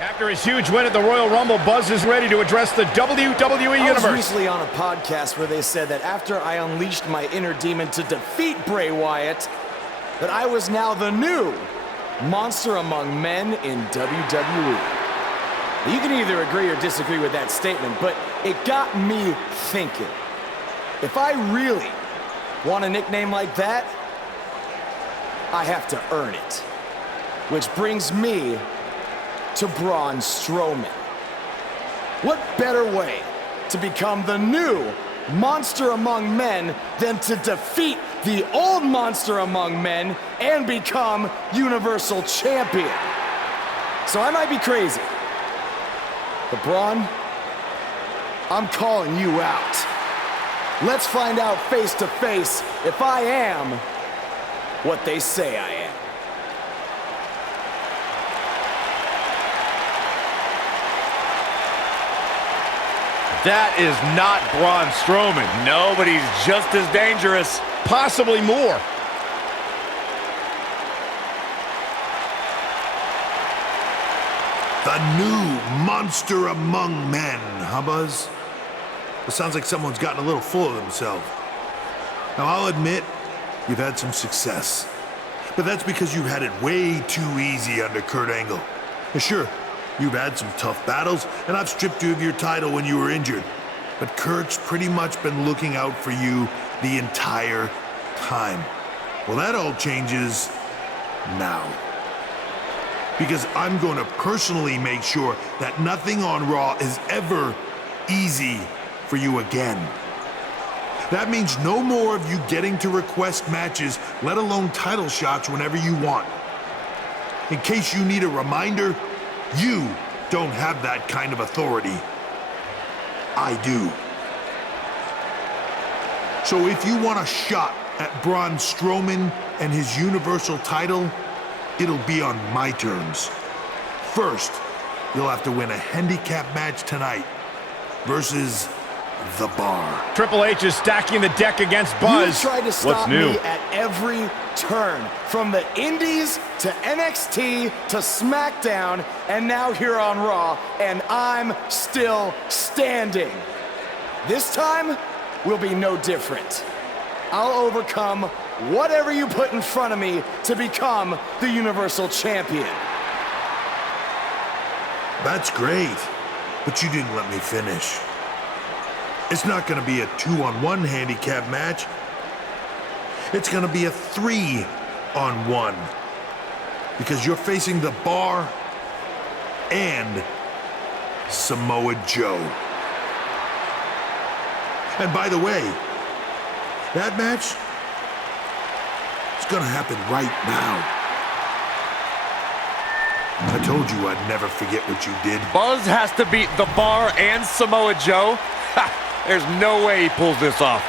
After his huge win at the Royal Rumble, Buzz is ready to address the WWE Universe. I was recently on a podcast where they said that after I unleashed my inner demon to defeat Bray Wyatt, that I was now the new monster among men in WWE. You can either agree or disagree with that statement, but it got me thinking. If I really want a nickname like that, I have to earn it. Which brings me to Braun Strowman. What better way to become the new monster among men than to defeat the old monster among men and become Universal Champion? So I might be crazy, but Braun, I'm calling you out. Let's find out face to face if I am what they say I am. That is not Braun Strowman. No, but he's just as dangerous. Possibly more. The new monster among men, huh, Buzz? It sounds like someone's gotten a little full of themselves. Now, I'll admit, you've had some success. But that's because you've had it way too easy under Kurt Angle. And sure, you've had some tough battles, and I've stripped you of your title when you were injured. But Kurt's pretty much been looking out for you the entire time. Well, that all changes now. Because I'm going to personally make sure that nothing on Raw is ever easy for you again. That means no more of you getting to request matches, let alone title shots whenever you want. In case you need a reminder, you don't have that kind of authority. I do. So if you want a shot at Braun Strowman and his Universal title, it'll be on my terms. First, you'll have to win a handicap match tonight versus The Bar. Triple H is stacking the deck against Buzz. You tried to stop me at every turn, from the Indies to NXT to SmackDown, and now here on Raw, and I'm still standing. This time will be no different. I'll overcome whatever you put in front of me to become the Universal Champion. That's great, but you didn't let me finish. It's not going to be a 2-on-1 handicap match. It's going to be a 3-on-1. Because you're facing The Bar and Samoa Joe. And by the way, that match is going to happen right now. I told you I'd never forget what you did. Buzz has to beat The Bar and Samoa Joe? Ha! There's no way he pulls this off.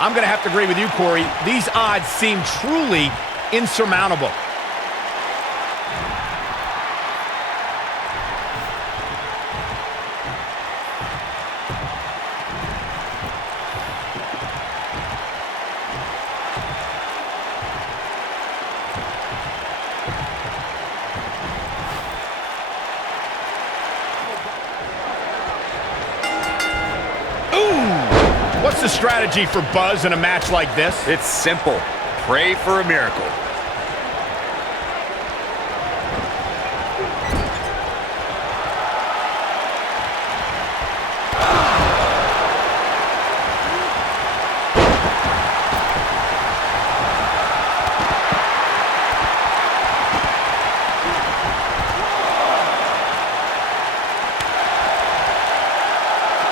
I'm going to have to agree with you, Corey. These odds seem truly insurmountable. What's the strategy for Buzz in a match like this? It's simple. Pray for a miracle.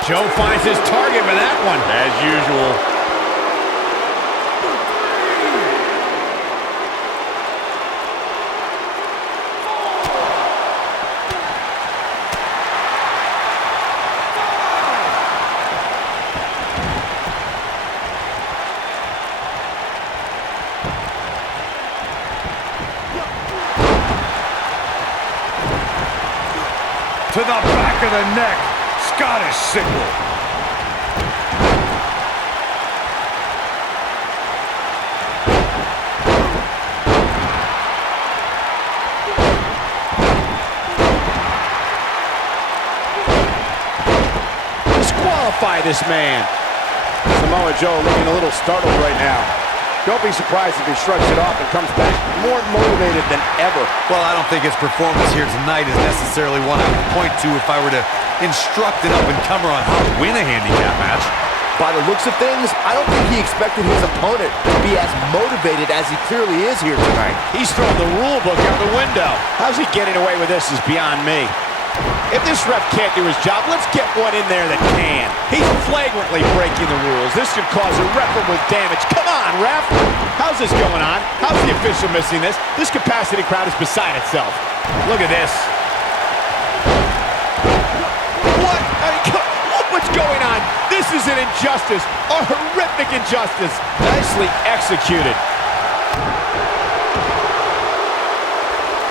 Joe finds his target with that one. As usual. To the back of the neck. Scottish signal. terrify this man. Samoa Joe looking a little startled right now. Don't be surprised if he shrugs it off and comes back more motivated than ever. Well, I don't think his performance here tonight is necessarily one I would point to if I were to instruct an up-and-comer on how to win a handicap match. By the looks of things, I don't think he expected his opponent to be as motivated as he clearly is here tonight. He's throwing the rule book out the window. How's he getting away with this is beyond me. If this ref can't do his job, let's get one in there that can. He's flagrantly breaking the rules. This could cause irreparable damage. Come on, ref. How's this going on? How's the official missing this? This capacity crowd is beside itself. Look at this. What? Look what's going on. This is an injustice, a horrific injustice. Nicely executed.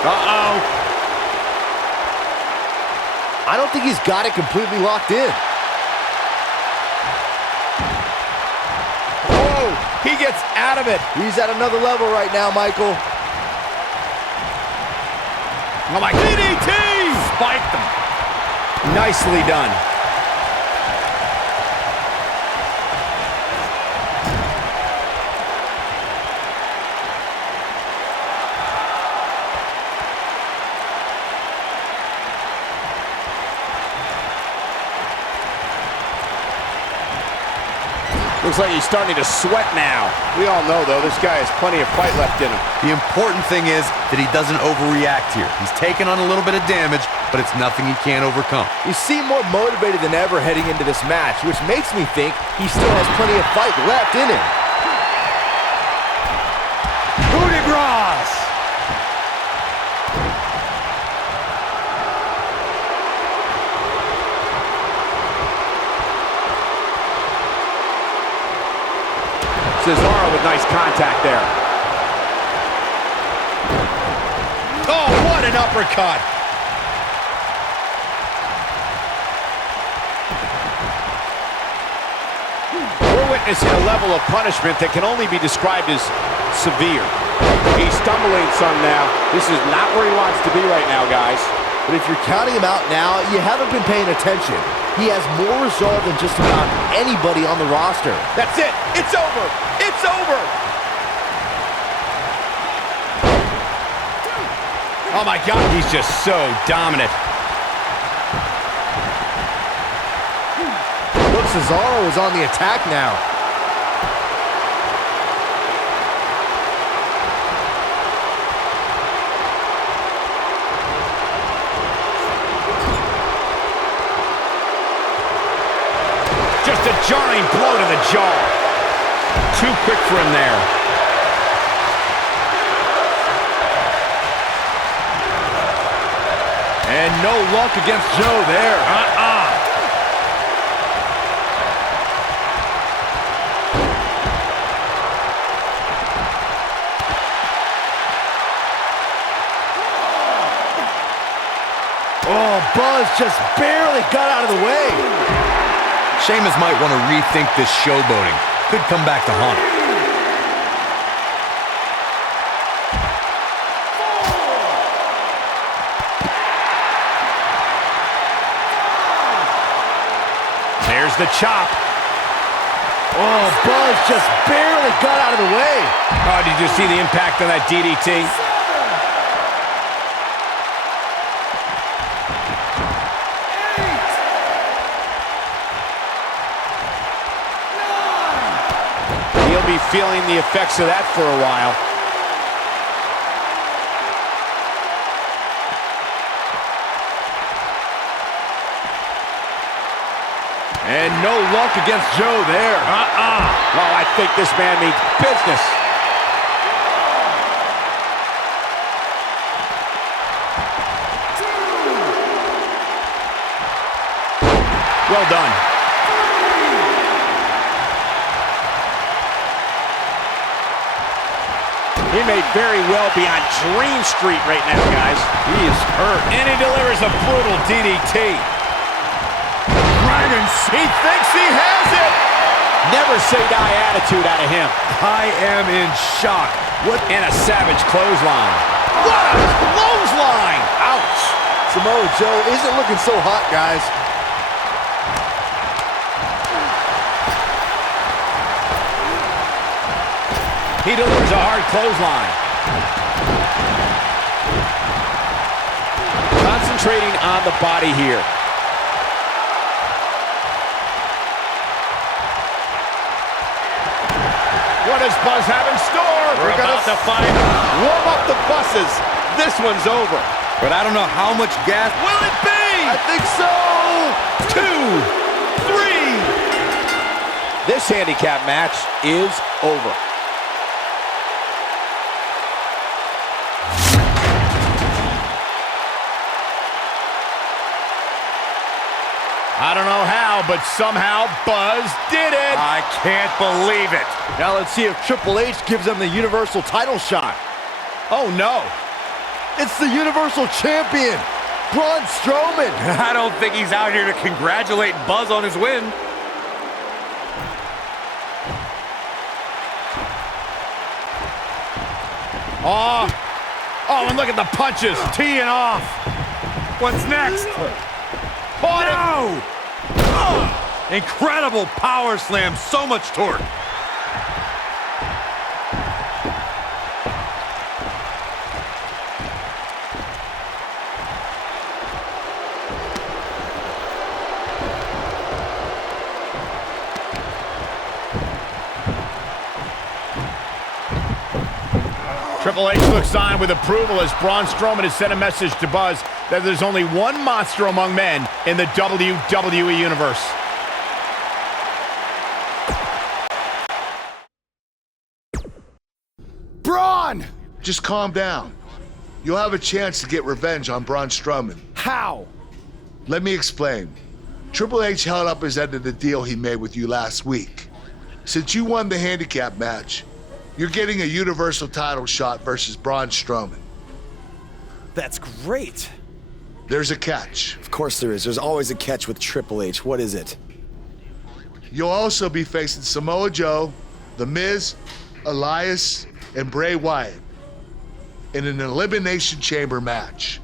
Uh-oh. I don't think he's got it completely locked in. Whoa, he gets out of it. He's at another level right now, Michael. Oh my, DDT! Spiked him. Nicely done. Looks like he's starting to sweat now. We all know, though, this guy has plenty of fight left in him. The important thing is that he doesn't overreact here. He's taken on a little bit of damage, but it's nothing he can't overcome. He seemed more motivated than ever heading into this match, which makes me think he still has plenty of fight left in him. Coup de grace! Cesaro with nice contact there. Oh, what an uppercut! We're witnessing a level of punishment that can only be described as severe. He's stumbling some now. This is not where he wants to be right now, guys. But if you're counting him out now, you haven't been paying attention. He has more resolve than just about anybody on the roster. That's it! It's over! It's over! Oh my God, he's just so dominant. Look, Cesaro is on the attack now. Just a jarring blow to the jaw. Too quick for him there. And no luck against Joe there. Oh, Buzz just barely got out of the way. Sheamus might want to rethink this showboating. Could come back to haunt him. There's the chop. Oh, Buzz just barely got out of the way. Oh, did you see the impact on that DDT? He'll be feeling the effects of that for a while. And no luck against Joe there. Well, I think this man means business. Well done. He may very well be on Dream Street right now, guys. He is hurt. And he delivers a brutal DDT. He thinks he has it. Never say die attitude out of him. I am in shock. What? And a savage clothesline. What a clothesline. Ouch. Samoa Joe isn't looking so hot, guys. He delivers a hard clothesline. Concentrating on the body here. What does Buzz have in store? We're about to find warm up the buses. This one's over. But I don't know how much gas. Will it be? I think so. 2, 3. This handicap match is over. I don't know how, but somehow Buzz did it. I can't believe it. Now let's see if Triple H gives them the Universal title shot. Oh, no. It's the Universal Champion, Braun Strowman. I don't think he's out here to congratulate Buzz on his win. Oh, and look at the punches, teeing off. What's next? No! Incredible power slam, so much torque. Triple H looks on with approval as Braun Strowman has sent a message to Buzz that there's only one monster among men in the WWE Universe. Braun! Just calm down. You'll have a chance to get revenge on Braun Strowman. How? Let me explain. Triple H held up his end of the deal he made with you last week. Since you won the handicap match, you're getting a Universal title shot versus Braun Strowman. That's great. There's a catch. Of course there is. There's always a catch with Triple H. What is it? You'll also be facing Samoa Joe, The Miz, Elias, and Bray Wyatt in an Elimination Chamber match.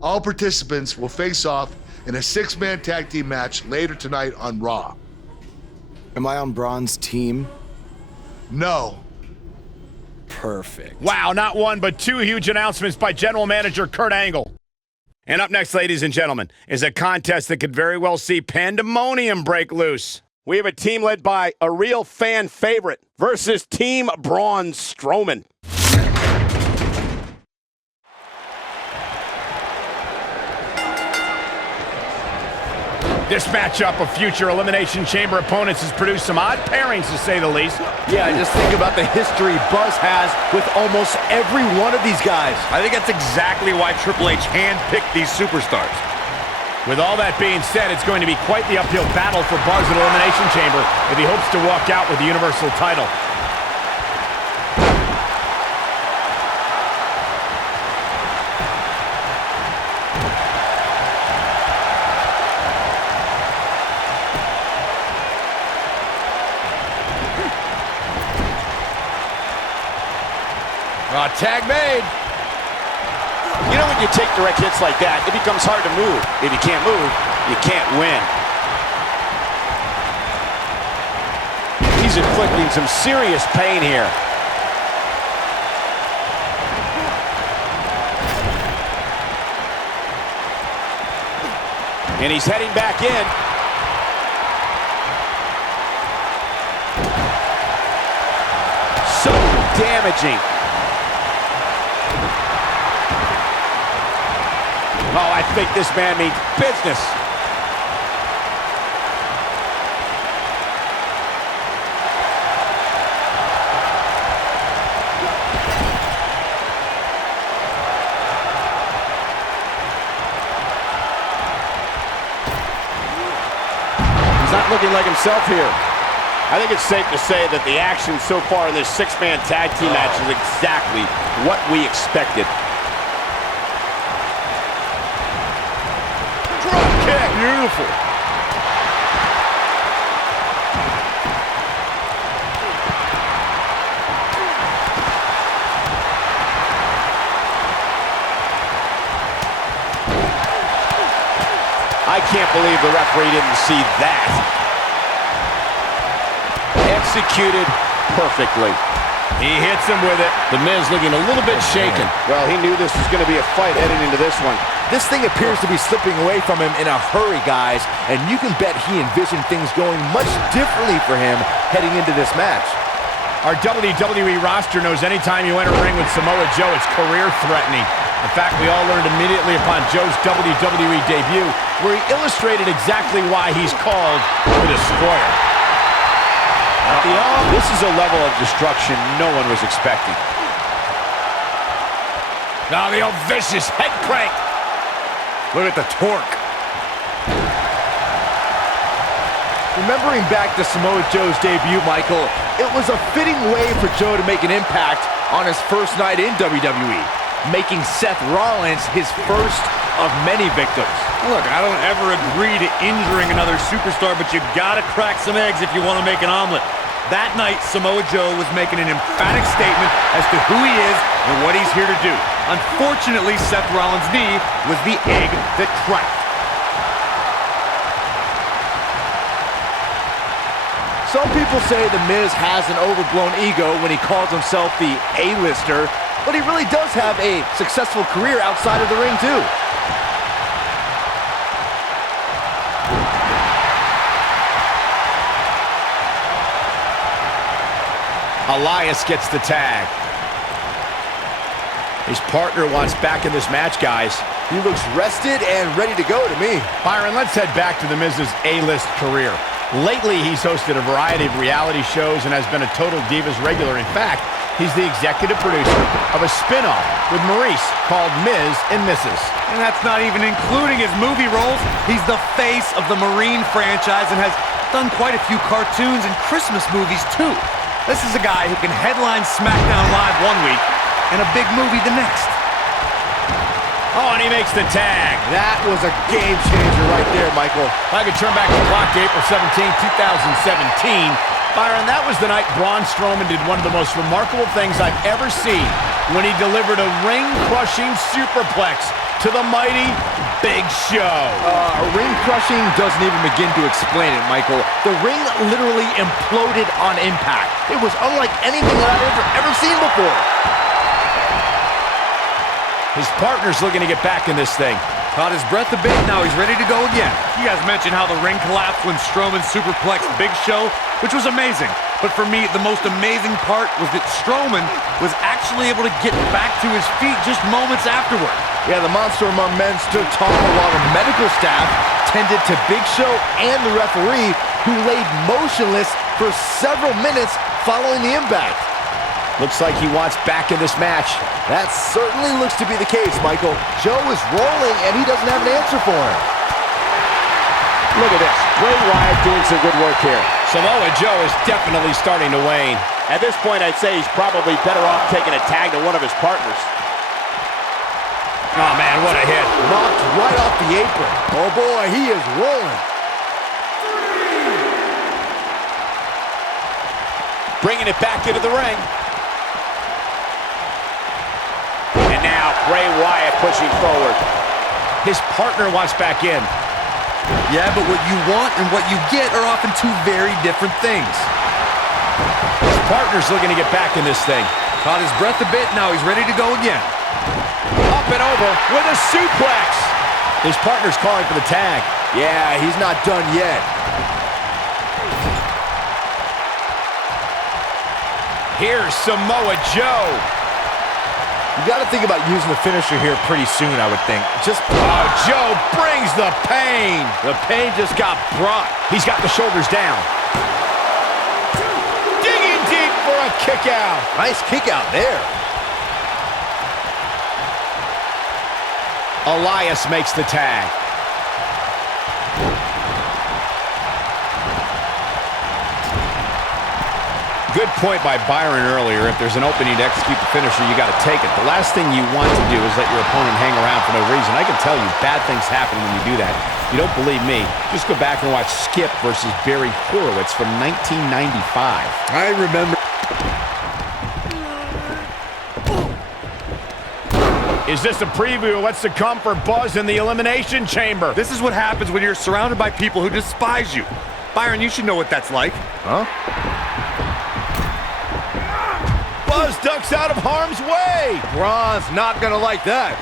All participants will face off in a 6-man tag team match later tonight on Raw. Am I on Braun's team? No. Perfect. Wow, not one, but two huge announcements by General Manager Kurt Angle. And up next, ladies and gentlemen, is a contest that could very well see pandemonium break loose. We have a team led by a real fan favorite versus Team Braun Strowman. This matchup of future Elimination Chamber opponents has produced some odd pairings, to say the least. Yeah, just think about the history Buzz has with almost every one of these guys. I think that's exactly why Triple H handpicked these superstars. With all that being said, it's going to be quite the uphill battle for Buzz at Elimination Chamber if he hopes to walk out with the Universal title. Tag made. You know, when you take direct hits like that, it becomes hard to move. If you can't move, you can't win. He's inflicting some serious pain here. And he's heading back in. So damaging. Oh, I think this man means business. He's not looking like himself here. I think it's safe to say that the action so far in this 6-man tag team match is exactly what we expected. Beautiful. I can't believe the referee didn't see that. Executed perfectly. He hits him with it. The Miz looking a little bit shaken. Well, he knew this was going to be a fight heading into this one. This thing appears to be slipping away from him in a hurry, guys, and you can bet he envisioned things going much differently for him heading into this match. Our WWE roster knows anytime you enter a ring with Samoa Joe, it's career-threatening. In fact, we all learned immediately upon Joe's WWE debut, where he illustrated exactly why he's called the Destroyer. This is a level of destruction no one was expecting. Now the old vicious head crank. Look at the torque. Remembering back to Samoa Joe's debut, Michael, it was a fitting way for Joe to make an impact on his first night in WWE, making Seth Rollins his first of many victims. Look, I don't ever agree to injuring another superstar, but you gotta crack some eggs if you want to make an omelet. That night, Samoa Joe was making an emphatic statement as to who he is and what he's here to do. Unfortunately, Seth Rollins' knee was the egg that cracked. Some people say The Miz has an overblown ego when he calls himself the A-lister, but he really does have a successful career outside of the ring, too. Elias gets the tag. His partner wants back in this match, guys. He looks rested and ready to go to me. Byron, let's head back to The Miz's A-list career. Lately, he's hosted a variety of reality shows and has been a Total Divas regular. In fact, he's the executive producer of a spin-off with Maurice called Miz and Mrs. And that's not even including his movie roles. He's the face of the Marine franchise and has done quite a few cartoons and Christmas movies, too. This is a guy who can headline SmackDown Live one week and a big movie the next. Oh, and he makes the tag. That was a game changer right there, Michael. If I could turn back the clock to April 17, 2017, Byron, that was the night Braun Strowman did one of the most remarkable things I've ever seen when he delivered a ring-crushing superplex to the mighty Big Show. Ring-crushing doesn't even begin to explain it, Michael. The ring literally imploded on impact. It was unlike anything that I've ever seen before. His partner's looking to get back in this thing. Caught his breath a bit, now he's ready to go again. You guys mentioned how the ring collapsed when Strowman superplexed Big Show, which was amazing. But for me, the most amazing part was that Strowman was actually able to get back to his feet just moments afterward. Yeah, the monster among men stood tall while the medical staff tended to Big Show and the referee, who laid motionless for several minutes following the impact. Looks like he wants back in this match. That certainly looks to be the case, Michael. Joe is rolling, and he doesn't have an answer for him. Look at this. Bray Wyatt doing some good work here. Samoa Joe is definitely starting to wane. At this point, I'd say he's probably better off taking a tag to one of his partners. Oh, man, what a hit. Knocked right off the apron. Oh, boy, he is rolling. Bringing it back into the ring. And now Bray Wyatt pushing forward. His partner wants back in. Yeah, but what you want and what you get are often two very different things. His partner's looking to get back in this thing. Caught his breath a bit, now he's ready to go again. Up and over with a suplex. His partner's calling for the tag. Yeah, he's not done yet. Here's Samoa Joe. You got to think about using the finisher here pretty soon, I would think. Oh, Joe brings the pain. The pain just got brought. He's got the shoulders down. Digging deep for a kick out. Nice kick out there. Elias makes the tag. Good point by Byron earlier. If there's an opening to execute the finisher, you got to take it. The last thing you want to do is let your opponent hang around for no reason. I can tell you, bad things happen when you do that. You don't believe me? Just go back and watch Skip versus Barry Horowitz from 1995. I remember. Is this a preview of what's to come for Buzz in the Elimination Chamber? This is what happens when you're surrounded by people who despise you. Byron, you should know what that's like. Huh? Buzz ducks out of harm's way. Braun's not gonna like that.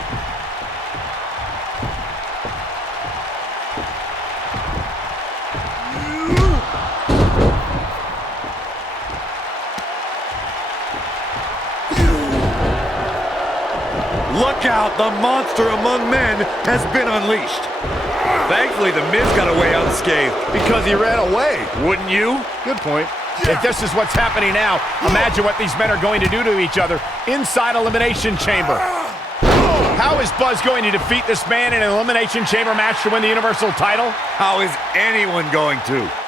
Look out, the monster among men has been unleashed. Thankfully, the Miz got away unscathed. Because he ran away. Wouldn't you? Good point. If this is what's happening now, imagine what these men are going to do to each other inside Elimination Chamber. How is Buzz going to defeat this man in an Elimination Chamber match to win the Universal title? How is anyone going to?